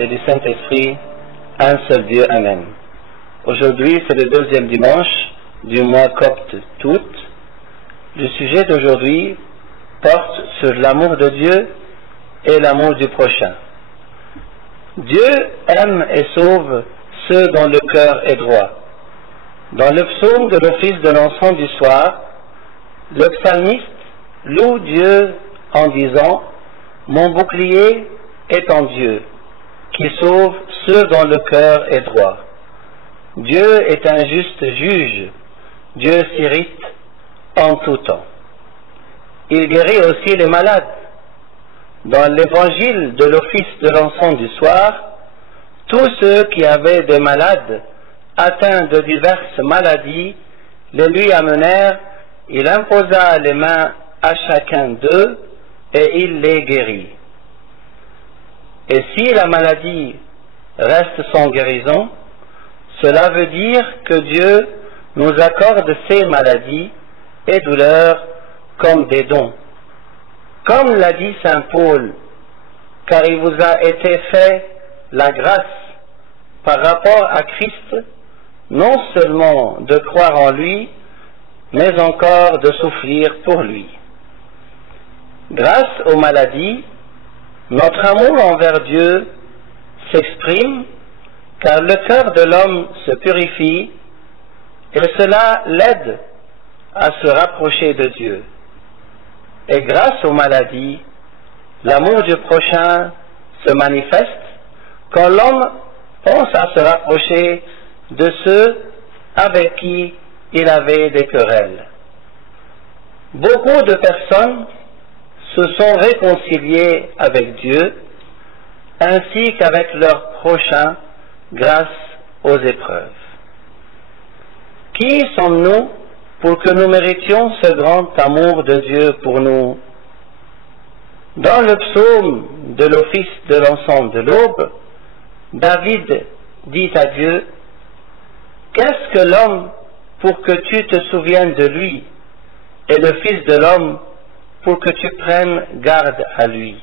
et du Saint-Esprit, un seul Dieu, Amen. Aujourd'hui, c'est le deuxième dimanche du mois copte Tout. Le sujet d'aujourd'hui porte sur l'amour de Dieu et l'amour du prochain. Dieu aime et sauve ceux dont le cœur est droit. Dans le psaume de l'office de l'encens du soir, le psalmiste loue Dieu en disant « Mon bouclier est en Dieu, qui sauve ceux dont le cœur est droit. Dieu est un juste juge, Dieu s'irrite en tout temps. Il guérit aussi les malades. Dans l'évangile de l'office de l'encens du soir, tous ceux qui avaient des malades atteints de diverses maladies les lui amenèrent, il imposa les mains à chacun d'eux et il les guérit. Et si la maladie reste sans guérison, cela veut dire que Dieu nous accorde ces maladies et douleurs comme des dons. Comme l'a dit saint Paul, car il vous a été fait la grâce par rapport à Christ, non seulement de croire en lui, mais encore de souffrir pour lui. Grâce aux maladies, notre amour envers Dieu s'exprime, car le cœur de l'homme se purifie, et cela l'aide à se rapprocher de Dieu. Et grâce aux maladies, l'amour du prochain se manifeste quand l'homme pense à se rapprocher de ceux avec qui il avait des querelles. Beaucoup de personnes se sont réconciliées avec Dieu ainsi qu'avec leurs prochains grâce aux épreuves. Qui sommes-nous pour que nous méritions ce grand amour de Dieu pour nous? Dans le psaume de l'office de l'encens de l'aube, David dit à Dieu, « Qu'est-ce que l'homme pour que tu te souviennes de lui, et le Fils de l'homme pour que tu prennes garde à lui? »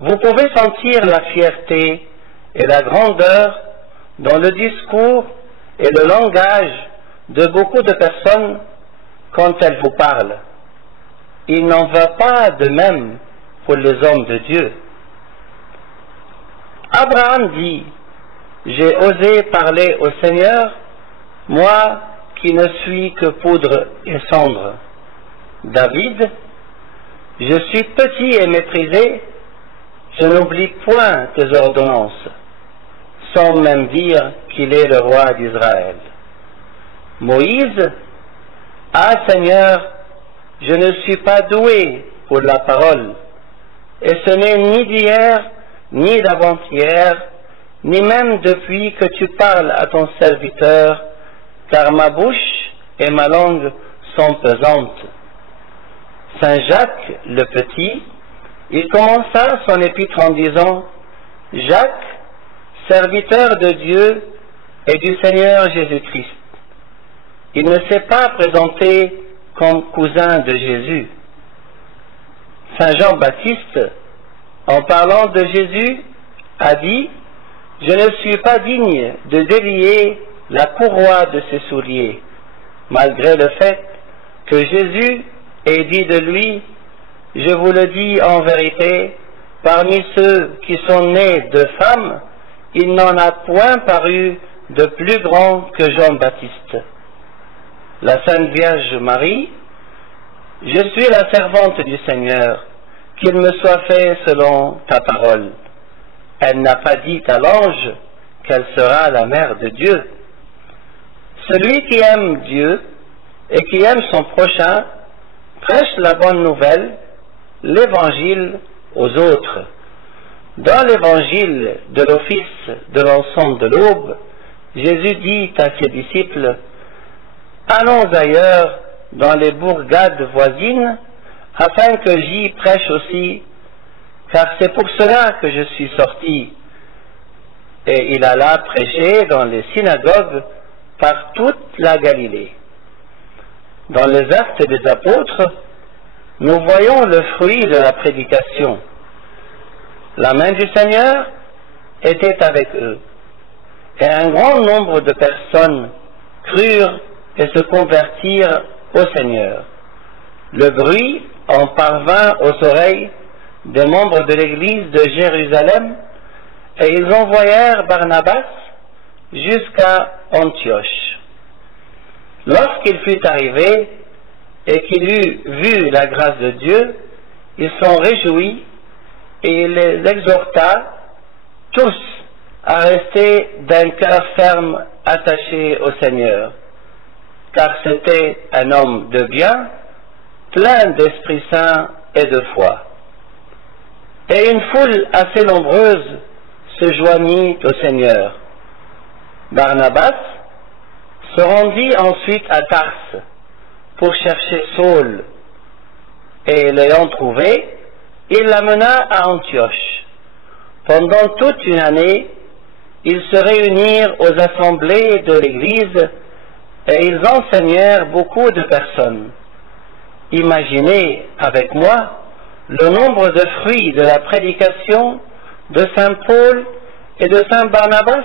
Vous pouvez sentir la fierté et la grandeur dans le discours et le langage de beaucoup de personnes quand elles vous parlent. Il n'en va pas de même pour les hommes de Dieu. Abraham dit, « J'ai osé parler au Seigneur, moi qui ne suis que poudre et cendre. » David, « Je suis petit et méprisé, je n'oublie point tes ordonnances, sans même dire qu'il est le roi d'Israël. » Moïse, « Ah Seigneur, je ne suis pas doué pour la parole, et ce n'est ni d'hier, ni d'avant-hier, ni même depuis que tu parles à ton serviteur, car ma bouche et ma langue sont pesantes. » Saint Jacques le Petit, il commença son épître en disant, « Jacques, serviteur de Dieu et du Seigneur Jésus-Christ. » Il ne s'est pas présenté comme cousin de Jésus. Saint Jean-Baptiste, en parlant de Jésus, a dit, « Je ne suis pas digne de délier la courroie de ses souliers, malgré le fait que Jésus ait dit de lui, « Je vous le dis en vérité, parmi ceux qui sont nés de femmes, il n'en a point paru de plus grand que Jean-Baptiste. » La Sainte Vierge Marie, « Je suis la servante du Seigneur, qu'il me soit fait selon ta parole. » Elle n'a pas dit à l'ange qu'elle sera la mère de Dieu. Celui qui aime Dieu et qui aime son prochain prêche la bonne nouvelle, l'évangile aux autres. Dans l'évangile de l'office de l'encens de l'aube, Jésus dit à ses disciples, « Allons ailleurs dans les bourgades voisines, afin que j'y prêche aussi, car c'est pour cela que je suis sorti. » Et il alla prêcher dans les synagogues par toute la Galilée. Dans les actes des apôtres, nous voyons le fruit de la prédication. La main du Seigneur était avec eux. Et un grand nombre de personnes crurent et se convertirent au Seigneur. Le bruit en parvint aux oreilles des membres de l'église de Jérusalem, et ils envoyèrent Barnabas jusqu'à Antioche. Lorsqu'il fut arrivé et qu'il eut vu la grâce de Dieu, il s'en réjouit et il les exhorta tous à rester d'un cœur ferme attaché au Seigneur, car c'était un homme de bien, plein d'Esprit Saint et de foi. Et une foule assez nombreuse se joignit au Seigneur. Barnabas se rendit ensuite à Tarse pour chercher Saul, et l'ayant trouvé, il l'amena à Antioche. Pendant toute une année, ils se réunirent aux assemblées de l'Église et ils enseignèrent beaucoup de personnes. Imaginez avec moi le nombre de fruits de la prédication de Saint Paul et de Saint Barnabas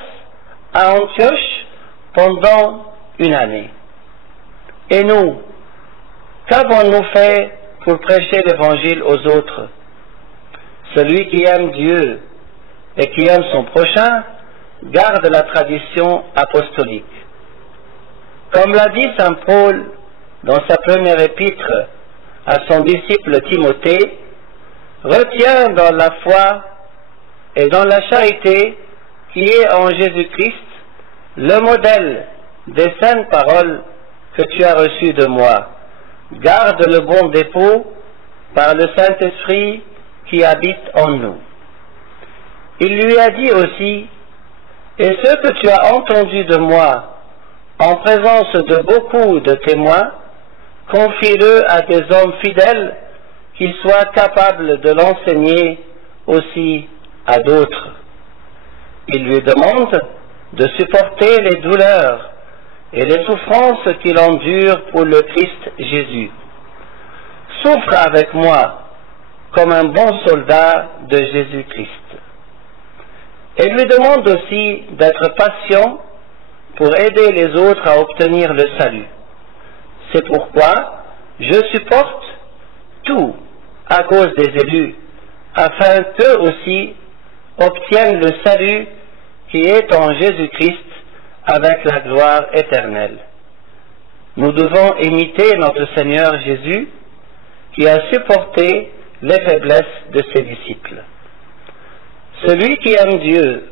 à Antioche pendant une année. Et nous, qu'avons-nous fait pour prêcher l'Évangile aux autres? Celui qui aime Dieu et qui aime son prochain garde la tradition apostolique. Comme l'a dit Saint Paul dans sa première épître à son disciple Timothée, retiens dans la foi et dans la charité qui est en Jésus-Christ le modèle des saintes paroles que tu as reçues de moi. Garde le bon dépôt par le Saint-Esprit qui habite en nous. Il lui a dit aussi, et ce que tu as entendu de moi en présence de beaucoup de témoins, confie-le à des hommes fidèles qui soient capables de l'enseigner aussi à d'autres. Il lui demande de supporter les douleurs et les souffrances qu'il endure pour le Christ Jésus. Souffre avec moi comme un bon soldat de Jésus-Christ. Et lui demande aussi d'être patient pour aider les autres à obtenir le salut. C'est pourquoi je supporte tout à cause des élus, afin qu'eux aussi obtiennent le salut qui est en Jésus-Christ avec la gloire éternelle. Nous devons imiter notre Seigneur Jésus qui a supporté les faiblesses de ses disciples. Celui qui aime Dieu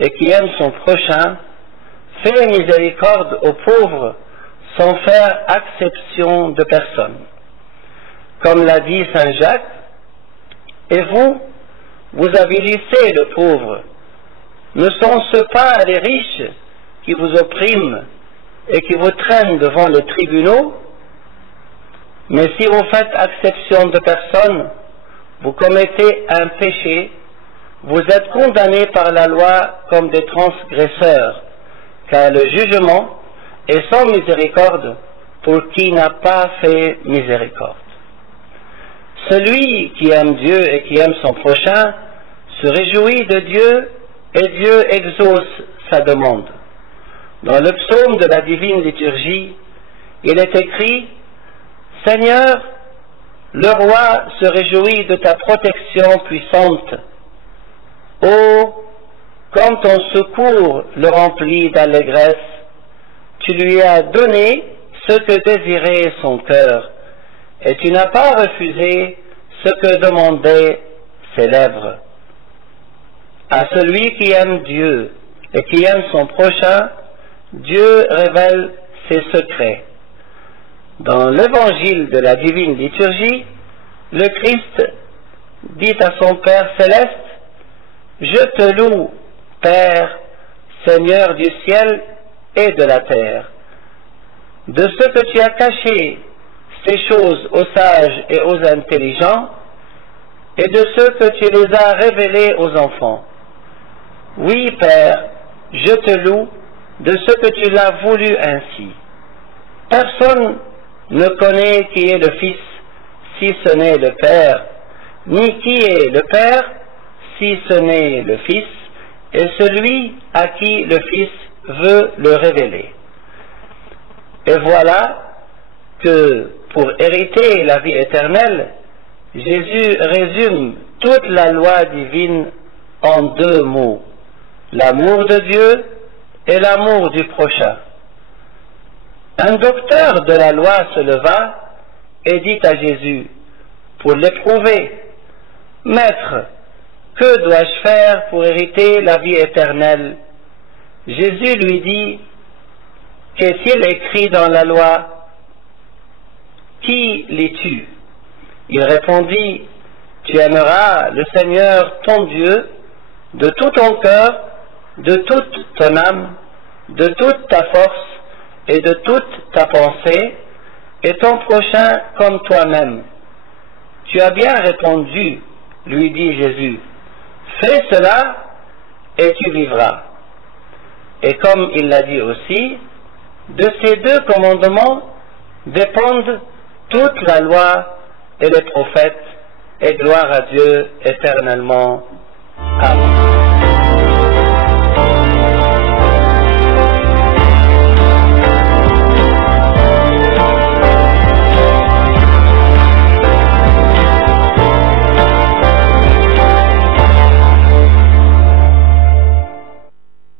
et qui aime son prochain fait miséricorde aux pauvres sans faire acception de personne. Comme l'a dit Saint Jacques, et vous, vous avilissez le pauvre. Ne sont-ce pas les riches qui vous oppriment et qui vous traînent devant les tribunaux? Mais si vous faites acception de personne, vous commettez un péché, vous êtes condamnés par la loi comme des transgresseurs, car le jugement est sans miséricorde pour qui n'a pas fait miséricorde. Celui qui aime Dieu et qui aime son prochain se réjouit de Dieu et Dieu exauce sa demande. Dans le psaume de la divine liturgie, il est écrit « Seigneur, le roi se réjouit de ta protection puissante. Oh, comme ton secours le remplit d'allégresse, tu lui as donné ce que désirait son cœur, et tu n'as pas refusé ce que demandaient ses lèvres. » À celui qui aime Dieu et qui aime son prochain, Dieu révèle ses secrets. Dans l'évangile de la divine liturgie, le Christ dit à son Père céleste, « Je te loue, Père, Seigneur du ciel et de la terre, de ce que tu as caché ces choses aux sages et aux intelligents, et de ce que tu les as révélées aux enfants. Oui, Père, je te loue de ce que tu l'as voulu ainsi. Personne ne connaît qui est le Fils, si ce n'est le Père, ni qui est le Père, si ce n'est le Fils, et celui à qui le Fils veut le révéler. Et voilà que pour hériter la vie éternelle, Jésus résume toute la loi divine en deux mots, l'amour de Dieu et l'amour du prochain. Un docteur de la loi se leva et dit à Jésus, pour l'éprouver, « Maître, que dois-je faire pour hériter la vie éternelle ?» Jésus lui dit, « Qu'est-il écrit dans la loi? Qui lis-tu » Il répondit, « Tu aimeras le Seigneur ton Dieu de tout ton cœur, de toute ton âme, de toute ta force et de toute ta pensée, et ton prochain comme toi-même. » Tu as bien répondu, lui dit Jésus. Fais cela et tu vivras. Et comme il l'a dit aussi, de ces deux commandements dépendent toute la loi et les prophètes, et gloire à Dieu éternellement. Amen.